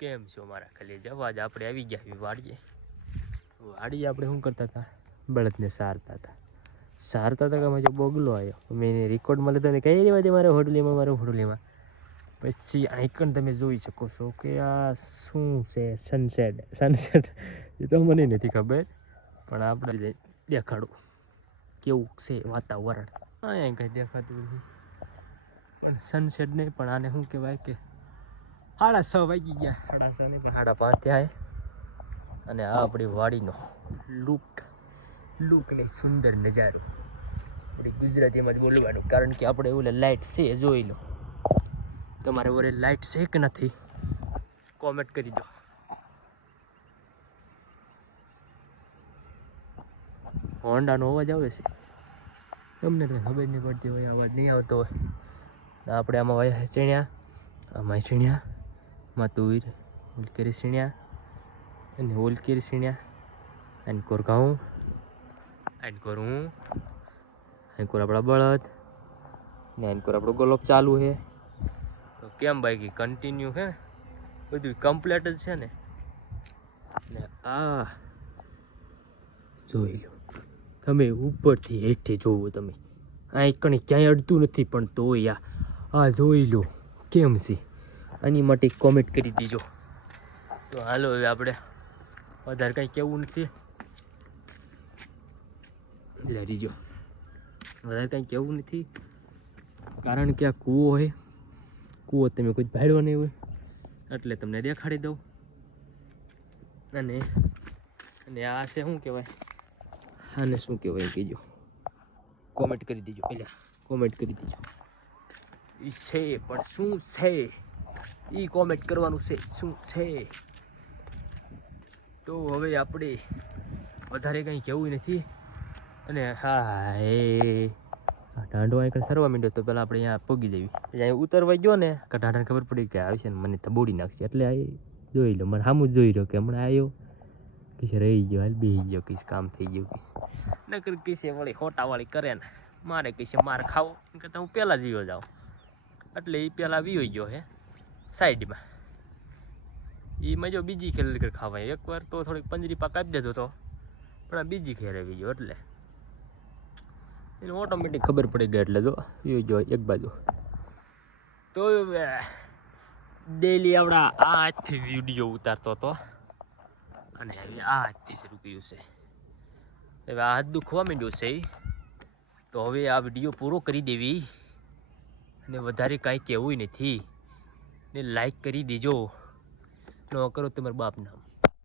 કેમ છો મારા ખાલી જવા જ આપણે આવી ગયા વાડીએ આપણે શું કરતા હતા બળદને સારતા હતા કે જો બોગલો આવ્યો મેં રેકોર્ડમાં લીધો ને કઈ રેવા દે મારે હોટલીમાં પછી આઈકન તમે જોઈ શકો છો કે આ શું છે સનસેટ એ તો મને નથી ખબર પણ આપણે દેખાડું કેવું છે વાતાવરણ અહીંયા કંઈ દેખાતું નથી પણ સનસેટ નહીં પણ આને શું કહેવાય કે 6:30 વાગી ગયા 6:30 નહીં પણ 5:30 થયા અને આ આપણી વાડીનો લુક ને સુંદર નજારો આપણી ગુજરાતીમાં જ બોલવાનું કારણ કે આપણે એવું લાઇટ છે જોઈ લો તમારે ઓરે લાઇટ છે કે નથી કોમેન્ટ કરી દો હોન્ડાનો અવાજ આવે છે તમને તો ખબર નહીં પડતી હોય અવાજ નહીં આવતો હોય આપણે આમાં વાયા ચીણ્યા આમાં ચીણ્યા માં તુર ઉલકેરી સીણ્યા અને ઓલકેરી સીણ્યા અને કોર ઘઉં અને કોર હું અને કોર આપણા બળદ ને અને કોર આપણો ગોલોપ ચાલુ છે તો કેમ ભાઈ કન્ટિન્યુ છે બધું કમ્પ્લીટ જ છે ને આ જોઈ લો તમે ઉપરથી હેઠે જોવો તમે આ કણી ક્યાંય અડતું નથી પણ તોય આ જોઈ લો કેમ છે આની માટે કોમેન્ટ કરી દીજો તો હાલો હવે આપણે વધારે કંઈ કહેવું નથી લરીજો વધારે કંઈ કહેવું નથી કારણ કે આ કૂવો તમે કોઈ ભાડ્યો નહીં હોય એટલે તમને દેખાડી દઉં અને આ છે શું કહેવાય આને શું કહેવાય કહેજો કોમેન્ટ કરી દીજો પહેલાં કોમેન્ટ કરી દીજો એ છે પણ શું છે એ કોમેન્ટ કરવાનું છે શું છે તો હવે આપણે વધારે કંઈ કહેવું નથી અને હા એ ઢાંડો અહીં સરવા માંડ્યો તો પહેલાં આપણે અહીંયા પગી જવી અહીંયા ઉતરવા ગયો ને કે ઢાંડાને ખબર પડી કે આવશે ને મને તબોડી નાખશે એટલે આ જોઈ લો મને સામું જ જોઈ રહ્યો કે હમણાં આવ્યો કીશે રહી ગયો હાલ બેસી ગયો કીશ કામ થઈ ગયું કીશ નકર કીશે વળી હોટાવાળી કરે ને મારે કીશે માર ખાવો એમ કરતાં હું પહેલાં જ વિયો જાઉં એટલે એ પહેલાં વિયો ગયો હે સાઈડમાં એમાં જો બીજી ખેલ ખાવાય એકવાર તો થોડીક પંજરી પાક આપી દેતો હતો પણ આ બીજી ખેર આવી ગયો એટલે એને ઓટોમેટિક ખબર પડી ગઈ એટલે જો વિયો ગયો એક બાજુ તો ડેલી આપણા આ હાથથી વિડીયો ઉતારતો હતો અને હવે આ હાથથી શરૂ કર્યું છે હવે આ હાથ દુખવા માંડ્યો છે તો હવે આ વિડીયો પૂરો કરી દેવી અને વધારે કાંઈ કહેવું નથી ને લાઈક કરી દેજો ન કરો તમારા બાપ નામ